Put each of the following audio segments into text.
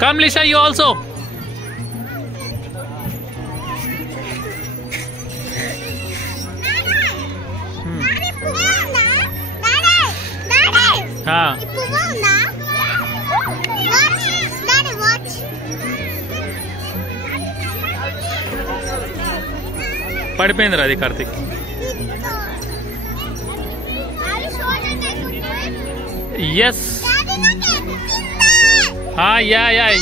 Come, Lisha, you also. పడిపోయిందిరా అది Karthik. Yes. Yeah.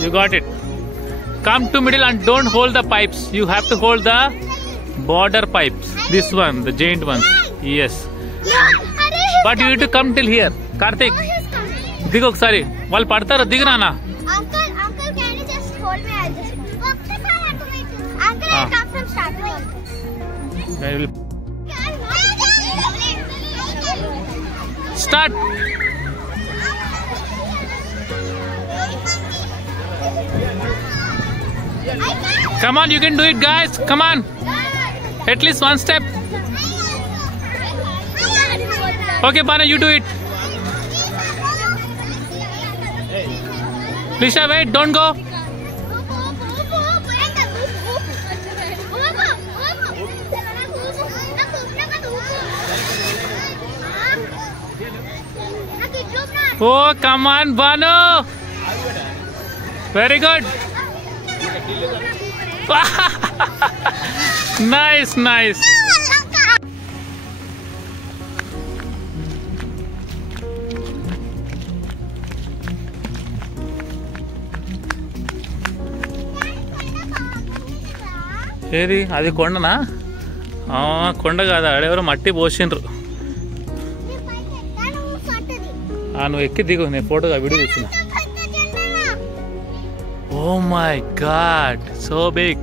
You got it. Come to middle and don't hold the pipes. You have to hold the border pipes. This one, the giant ones. Yes. But you need to come till here. Karthik, దిగు ఒకసారి. వాళ్ళు పడతారు, దిగు నాన్న. Uncle, can you just hold me? I'll just. Uncle, I'll come from starting. I will start. Come on, you can do it, guys. Come on. At least one step. Okay, Bana, you do it. Lisha, wait, don't go. Oh, come on, Banu. Very good. Nice. ఏది అది కొండనా? కొండ కాదు, ఆడెవరో మట్టి పోసిండ్రు. నువ్వు ఎక్కి దిగు, నేను ఫోటోగా video తీస్తున్నా. Oh my God, so big.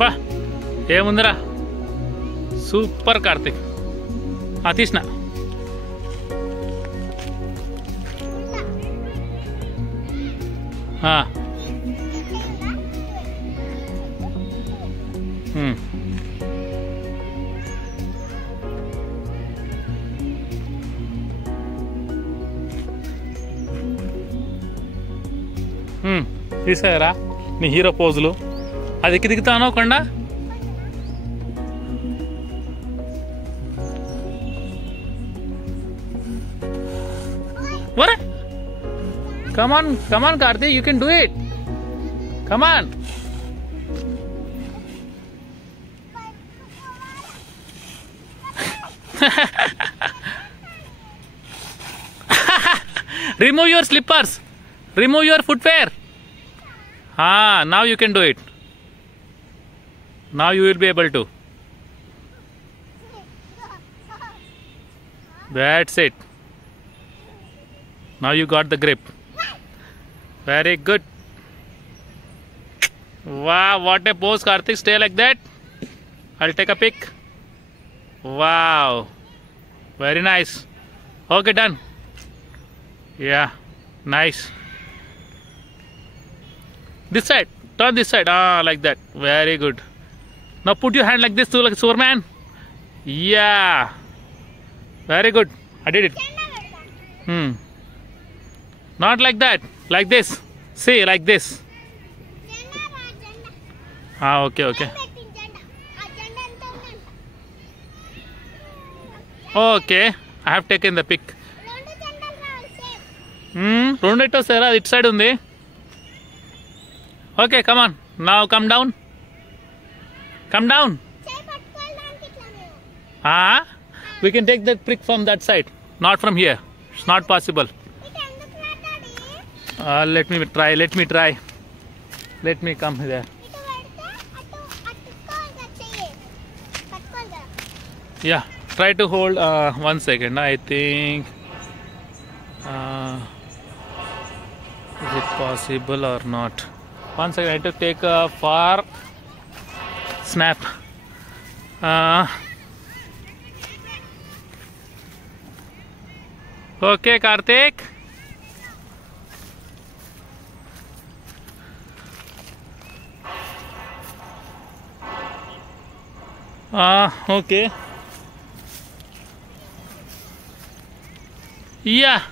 బా ఏముందిరా, సూపర్ కార్తిక్. తీసిన. తీసారా నీ హీరో పోజులు? అది ఎక్కి దిగుతానో కొండ? వరే come on Karthi, you can do it. Come on. Remove your slippers. Remove your footwear. Now you can do it. Now you will be able to. That's it. Now you got the grip. Very good. Wow, what a pose, Karthik. Stay like that. I'll take a pic. Wow. Very nice. Okay, done. Yeah, nice. This side. Turn this side. Like that. Very good. Now put your hand like this too, like Superman. Yeah. Very good. I did it. Not like that. Like this. See, like this. Okay. Okay. I have taken the pic. Rondetto Sarah, it side undi. Okay, come on. Now come down. Come down. We can take the pic from that side. Not from here. It's not possible. Let me try. Let me come there. Yeah, try to hold 1 second. I think is it possible or not? 1 second. I have to take a far snap. Okay, Karthik. Okay. Yeah.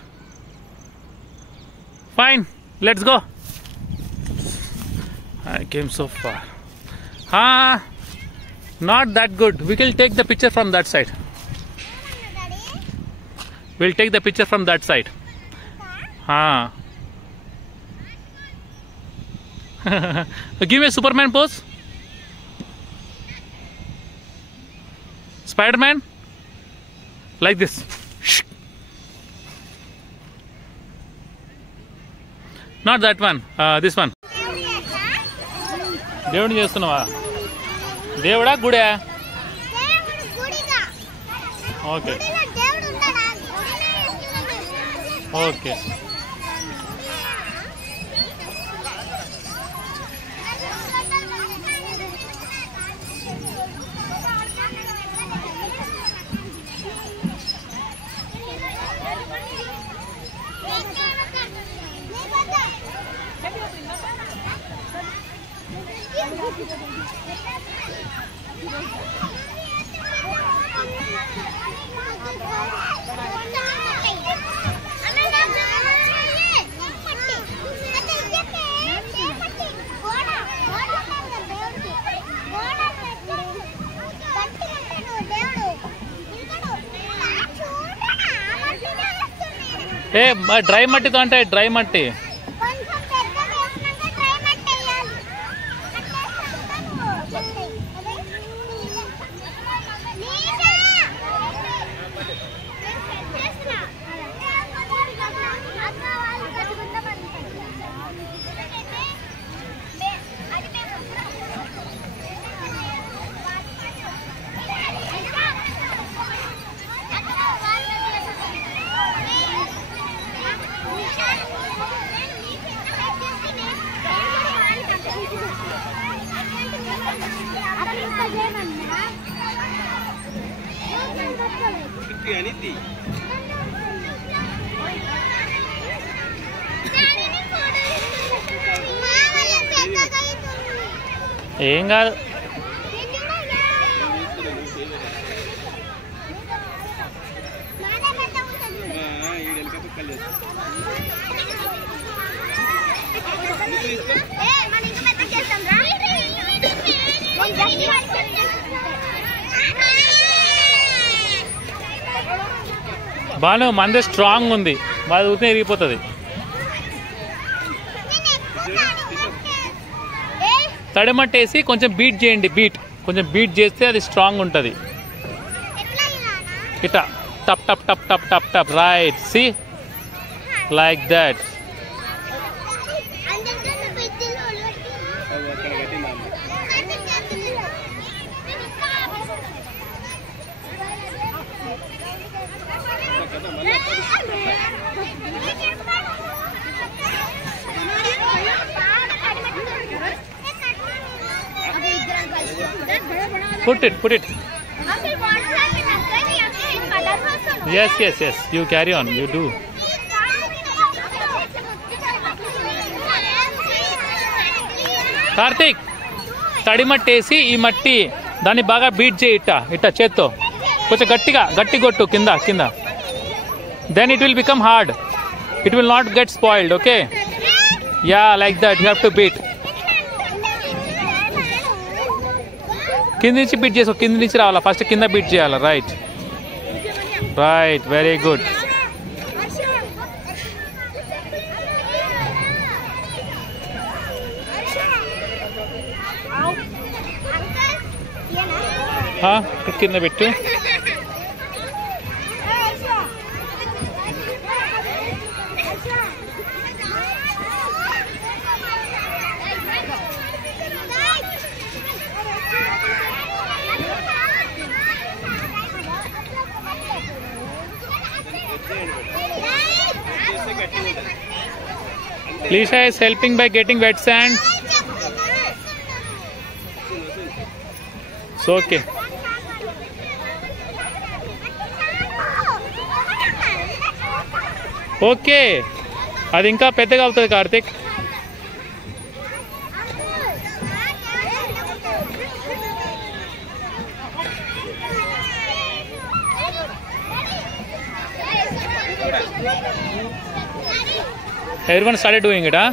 Fine. Let's go. I came so far. Not that good. We will take the picture from that side. We'll take the picture from that side. Give me a Superman pose. Spider-Man. Like this. Not that one. This one. దేవుడిని చేస్తున్నావా? దేవుడా గుడా? Okay okay. ఏ dry మట్టితో అంటే dry మట్టి. ఏం కాదు. బాను మంది స్ట్రాంగ్ ఉంది, బాగా ఊరికే ఇరిగిపోతుంది. తడిమట్టేసి కొంచెం బీట్ చేయండి, కొంచెం బీట్ చేస్తే అది స్ట్రాంగ్ ఉంటుంది. ఇట్లా టప్ టప్ టప్ టప్ టప్ టప్ right, C like that. Put it. Yes. You carry on. You do. Karthik, తడి మట్టి వేసి ఈ మట్టి దాన్ని బాగా బీట్ చేయి. ఇట్ట చేత్తో కొంచెం గట్టి కొట్టు కింద. Then it will become hard. It will not get spoiled. Okay? Yeah, like that. You have to beat. కింద నుంచి బీట్ చేసుకో, కింద నుంచి రావాలా, ఫస్ట్ కింద బీట్ చేయాలా. Right, very good. కింద పెట్టు. Lisha is helping by getting wet sand. It's okay. Okay, అది ఇంకా పెద్దగా అవుతుంది Karthik. Everyone started doing it, huh?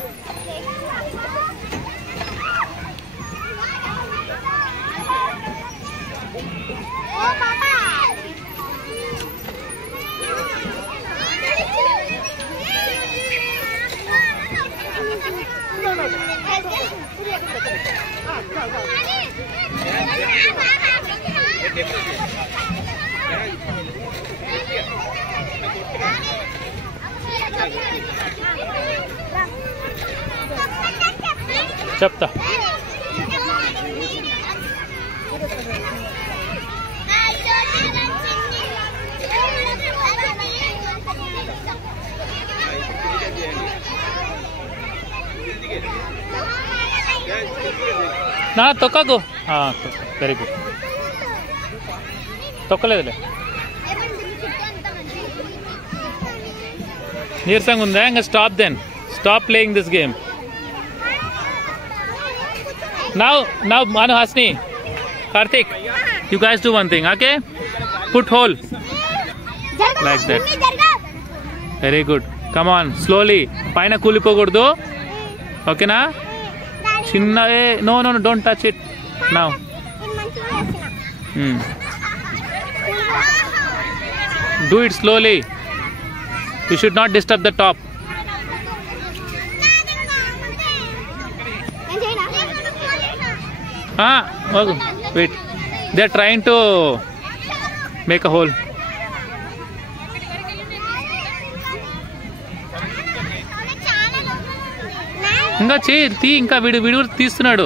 చెప్తా నా తొక్కకు వెరీ గుడ్ తొక్కలేదులే నీరసంగా ఉందా ఇంకా stop then stop playing this game now Manu Hasni Karthik you guys do one thing okay put hole like that very good come on slowly paina kulipogurdu okay na chinna no don't touch it now do it slowly you should not disturb the top okay. Wait they are trying to make a hole ఇంకా తీ ఇంకా వీడు తీస్తున్నాడు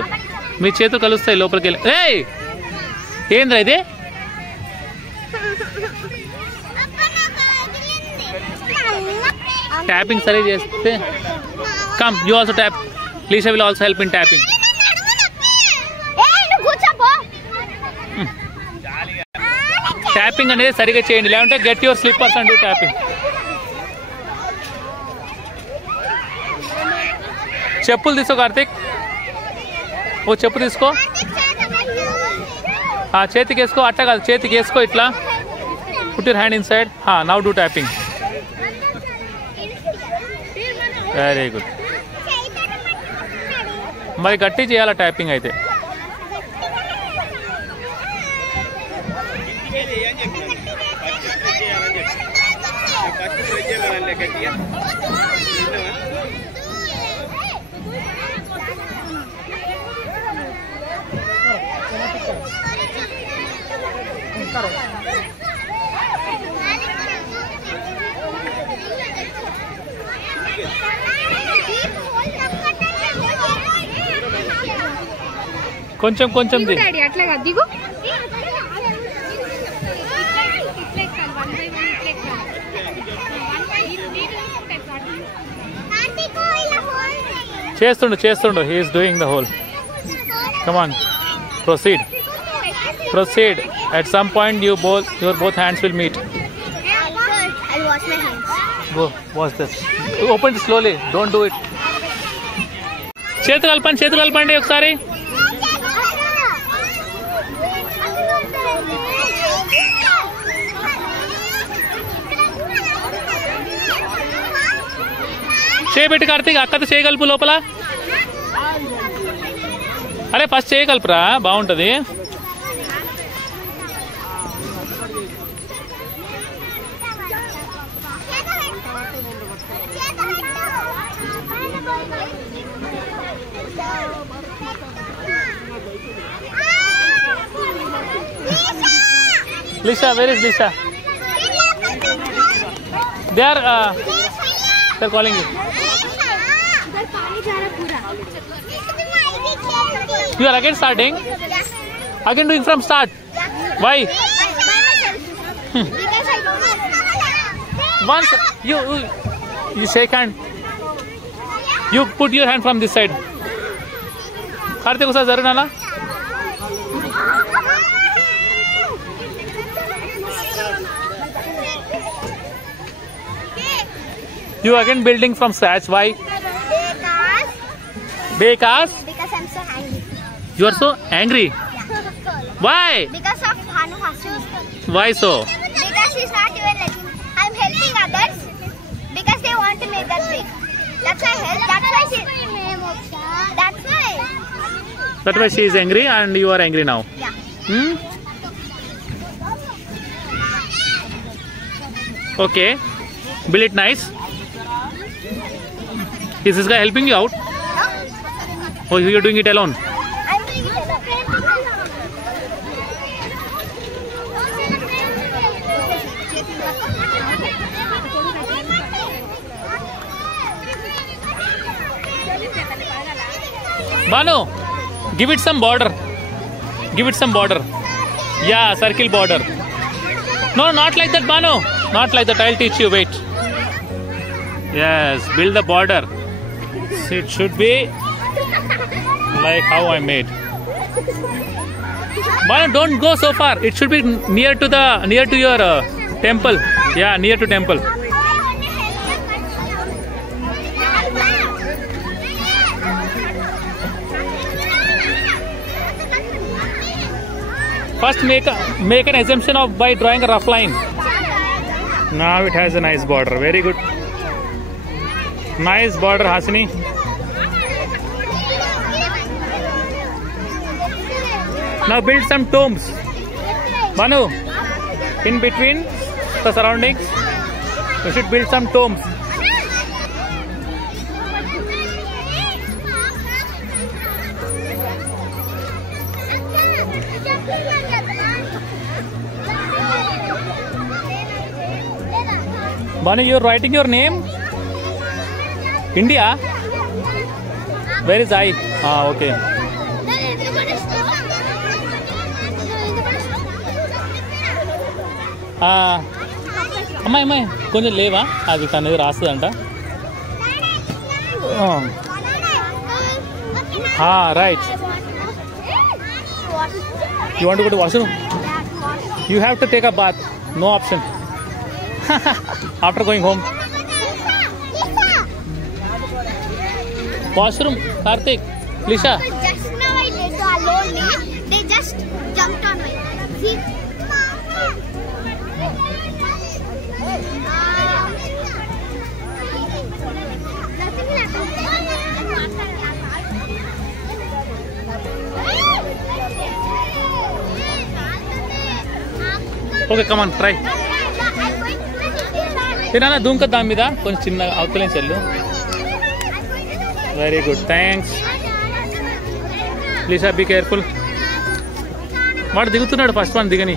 మీ చేతులు కలుస్తాయి లోపలికి వెళ్ళి ఏయ్ ఏంద్రా ఇది ట్యాపింగ్ సరే చేస్తే కమ్ యూ also tap Lisha will also help in tapping tapping అనేది సరిగా చేయండి లేదంటే get your slippers and do tapping చెప్పులు తీసుకో కార్తిక్ ఓ చెప్పు తీసుకో చేతికి వేసుకో అట్లా కాదు చేతికి వేసుకో ఇట్లా put your hand in side now do tapping very good మరి గట్టి చేయాలా ట్యాపింగ్ అయితే కొంచెం కొంచెం చేస్తుండు he is doing the hole come on proceed at some point your both hands will meet I'll wash my hands go wash this open it slowly don't do it చేతులు కలపండి ఒకసారి చేయబెట్టి కార్తీక్ అక్కతో చేయగలుపు లోపల అరే ఫస్ట్ చేయగలుపురా బాగుంటుంది Lisha, where is Lisha? They are calling you. You are again starting? Again doing from start? Why? Once you shake hand. You put your hand from this side. Karthik usa zarur nala. You again building from scratch. Why? Because I'm so angry. You are so angry. Yeah. Why? Because of Manu Hasni. Why so? Because she's not even letting. I'm helping others. want to make that big. That's why I helped. That's why she is angry and you are angry now. Yeah. Okay. Build it nice. Is this guy helping you out? No? Or you're doing it alone? I'm doing it alone. Banu, give it some border. Give it some border. Yeah, circle border. No, not like that, Banu. Not like that. I'll teach you. Wait. Yes, build the border. It should be like how I made. Banu, don't go so far. It should be near to your temple. Yeah, near to temple. First, make an assumption of by drawing a rough line. Now it has a nice border. Very good. Nice border, Hasini. Now build some tombs. Banu, in between the surroundings, you should build some tombs. Banu, you're writing your name? India? Where is I? Ah, okay. అమ్మాయి కొంచెం లేవా అది తనది రాస్తుందంట. Right. You want to go to washroom? You have to take a bath. No option. After going home. Washroom, Karthik, Lisha. Just now I did so alone. They just jumped on me. See? Okay, come on, try. తినాలా దూంక దాని మీద కొంచెం చిన్న అవతలేం చెల్లు. Very good, thanks. Lisa be careful. వాడు దిగుతున్నాడు, first one దిగని.